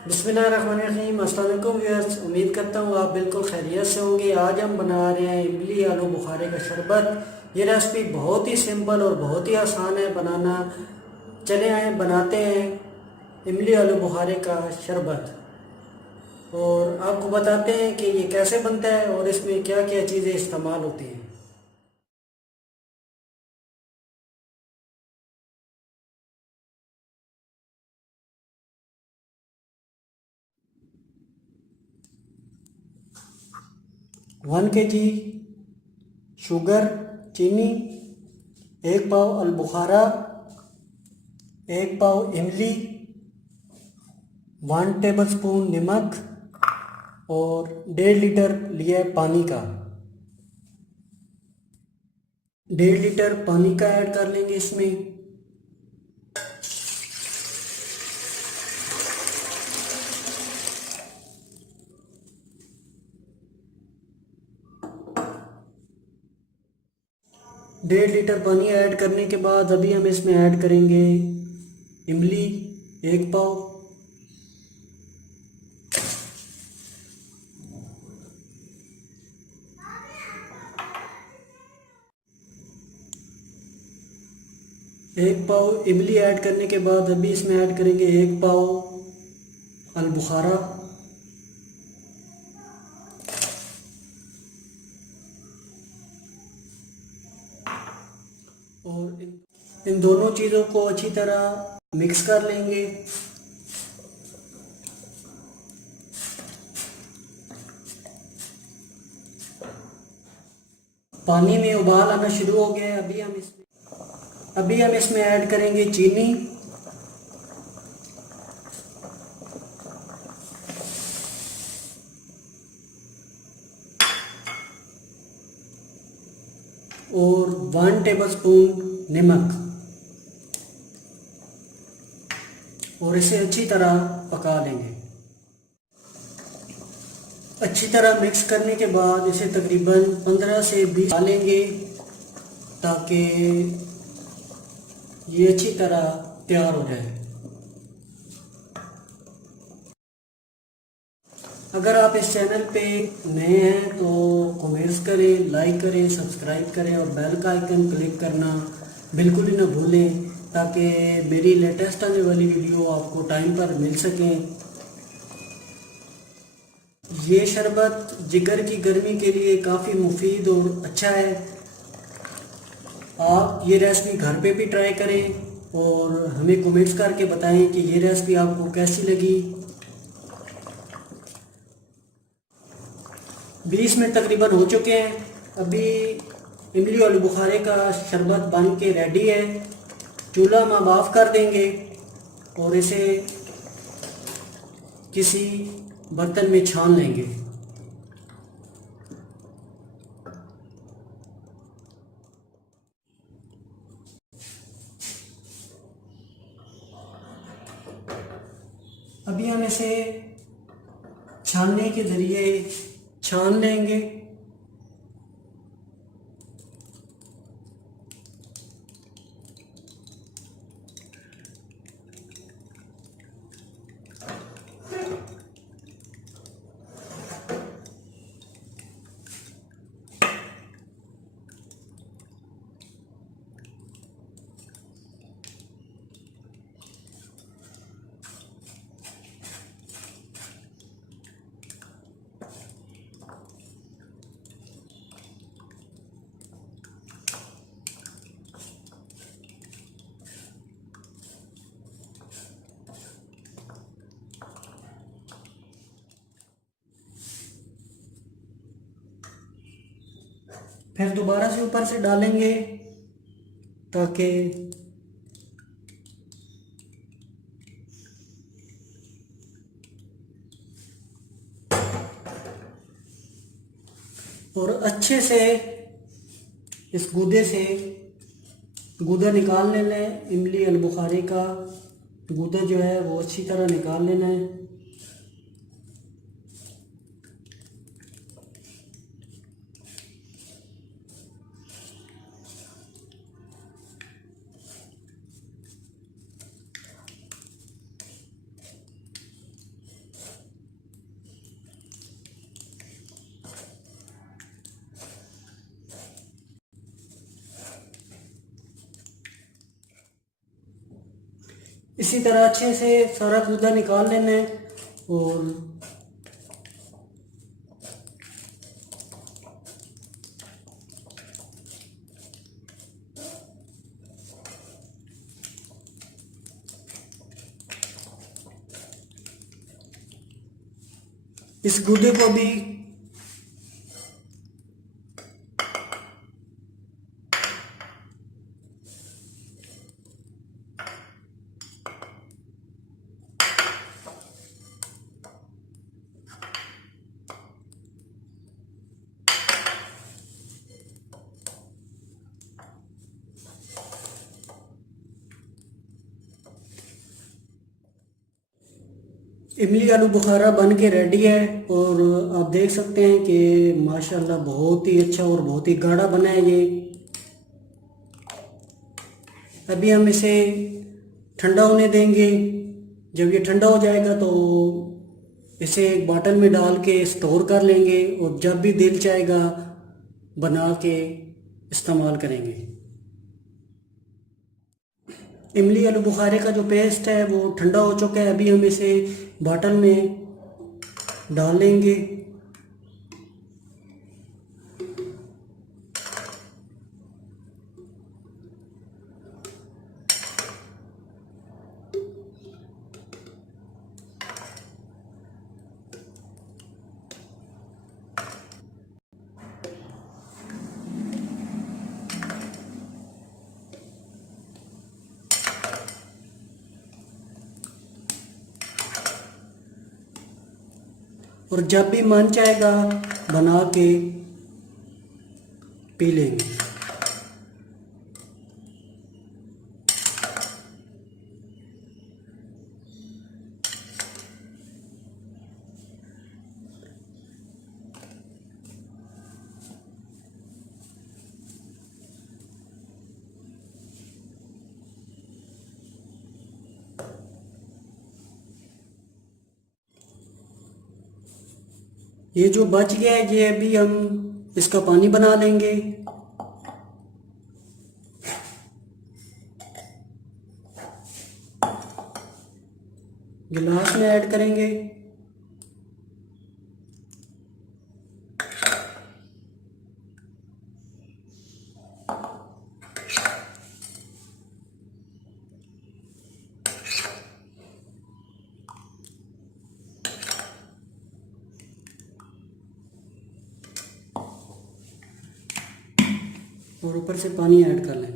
बिस्मिल्लाहिर्रहमानिर्रहीम। अस्सलाम वालेकुम व्यूअर्स, उम्मीद करता हूँ आप बिल्कुल खैरियत से होंगे। आज हम बना रहे हैं इमली आलू बुखारे का शरबत। ये रेसिपी बहुत ही सिंपल और बहुत ही आसान है बनाना। चले आए बनाते हैं इमली आलू बुखारे का शरबत और आपको बताते हैं कि ये कैसे बनता है और इसमें क्या क्या चीज़ें इस्तेमाल होती हैं। 1 kg शुगर चीनी, 1 पाव अलबुखारा, 1 पाव इमली, 1 टेबलस्पून नमक और 1.5 लीटर लिया है पानी का। 1.5 लीटर पानी का ऐड कर लेंगे इसमें। डेढ़ लीटर पानी ऐड करने के बाद अभी हम इसमें ऐड करेंगे इमली 1 पाव, एक पाव इमली ऐड करने के बाद अभी इसमें ऐड करेंगे 1 पाव अलबुखारा और इन दोनों चीज़ों को अच्छी तरह मिक्स कर लेंगे। पानी में उबाल आना शुरू हो गया है। अभी हम इसमें ऐड करेंगे चीनी और 1 टेबलस्पून नमक और इसे अच्छी तरह पका लेंगे। अच्छी तरह मिक्स करने के बाद इसे तकरीबन 15 से 20 डालेंगे ताकि ये अच्छी तरह तैयार हो जाए। अगर आप इस चैनल पे नए हैं तो कमेंट्स करें, लाइक करें, सब्सक्राइब करें और बेल का आइकन क्लिक करना बिल्कुल ही ना भूलें ताकि मेरी लेटेस्ट आने वाली वीडियो आपको टाइम पर मिल सकें। ये शरबत जिगर की गर्मी के लिए काफ़ी मुफीद और अच्छा है। आप ये रेसिपी घर पे भी ट्राई करें और हमें कमेंट्स करके बताएं कि ये रेसिपी आपको कैसी लगी। 20 मिनट तकरीबन हो चुके हैं। अभी इमली आलू बुखारे का शरबत बन के रेडी है। चूल्हा हम ऑफ कर देंगे और इसे किसी बर्तन में छान लेंगे। अभी हम इसे छानने के ज़रिए छान लेंगे। फिर दोबारा से ऊपर से डालेंगे ताकि और अच्छे से इस गूदे से गूदा निकाल लेना है। इमली अलबुखारे का गूदा जो है वो अच्छी तरह निकाल लेना है। इसी तरह अच्छे से सारा गूदा निकाल लेना है। और इस गूदे को भी इमली आलू बुखारा बन के रेडी है। और आप देख सकते हैं कि माशाल्लाह बहुत ही अच्छा और बहुत ही गाढ़ा बना है ये। अभी हम इसे ठंडा होने देंगे। जब ये ठंडा हो जाएगा तो इसे एक बॉटल में डाल के स्टोर कर लेंगे और जब भी दिल चाहेगा बना के इस्तेमाल करेंगे। इमली आलू बुखारे का जो पेस्ट है वो ठंडा हो चुका है। अभी हम इसे बॉटल में डाल लेंगे। और जब भी मन चाहेगा बना के पी लेंगे। ये जो बच गया है ये अभी हम इसका पानी बना लेंगे। गिलास में ऐड करेंगे। और ऊपर से पानी ऐड कर लें।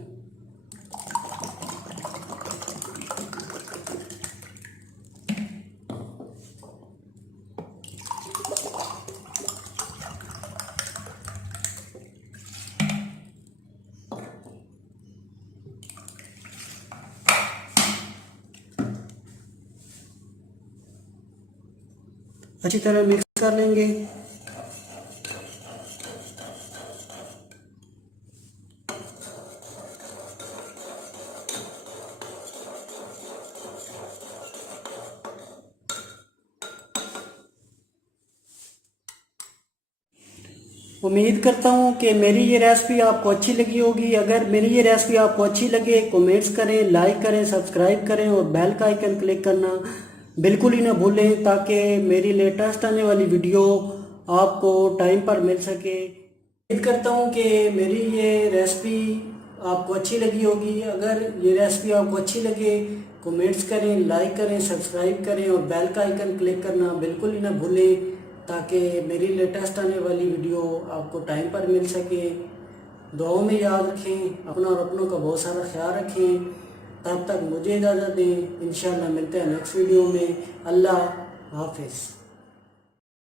अच्छी तरह मिक्स कर लेंगे। उम्मीद करता हूँ कि मेरी ये रेसिपी आपको अच्छी लगी होगी। अगर मेरी ये रेसिपी आपको अच्छी लगे कमेंट्स करें, लाइक करें, सब्सक्राइब करें और बेल का आइकन क्लिक करना बिल्कुल ही ना भूलें ताकि मेरी लेटेस्ट आने वाली वीडियो आपको टाइम पर मिल सके। उम्मीद करता हूँ कि मेरी ये रेसिपी आपको अच्छी लगी होगी। अगर ये रेसिपी आपको अच्छी लगे कमेंट्स करें, लाइक करें, सब्सक्राइब करें और बेल का आइकन क्लिक करना बिल्कुल ही ना भूलें ताकि मेरी लेटेस्ट आने वाली वीडियो आपको टाइम पर मिल सके। दुआओं में याद रखें, अपना और अपनों का बहुत सारा ख्याल रखें। तब तक मुझे इजाज़त दें। इंशाल्लाह मिलते हैं नेक्स्ट वीडियो में। अल्लाह हाफिज़।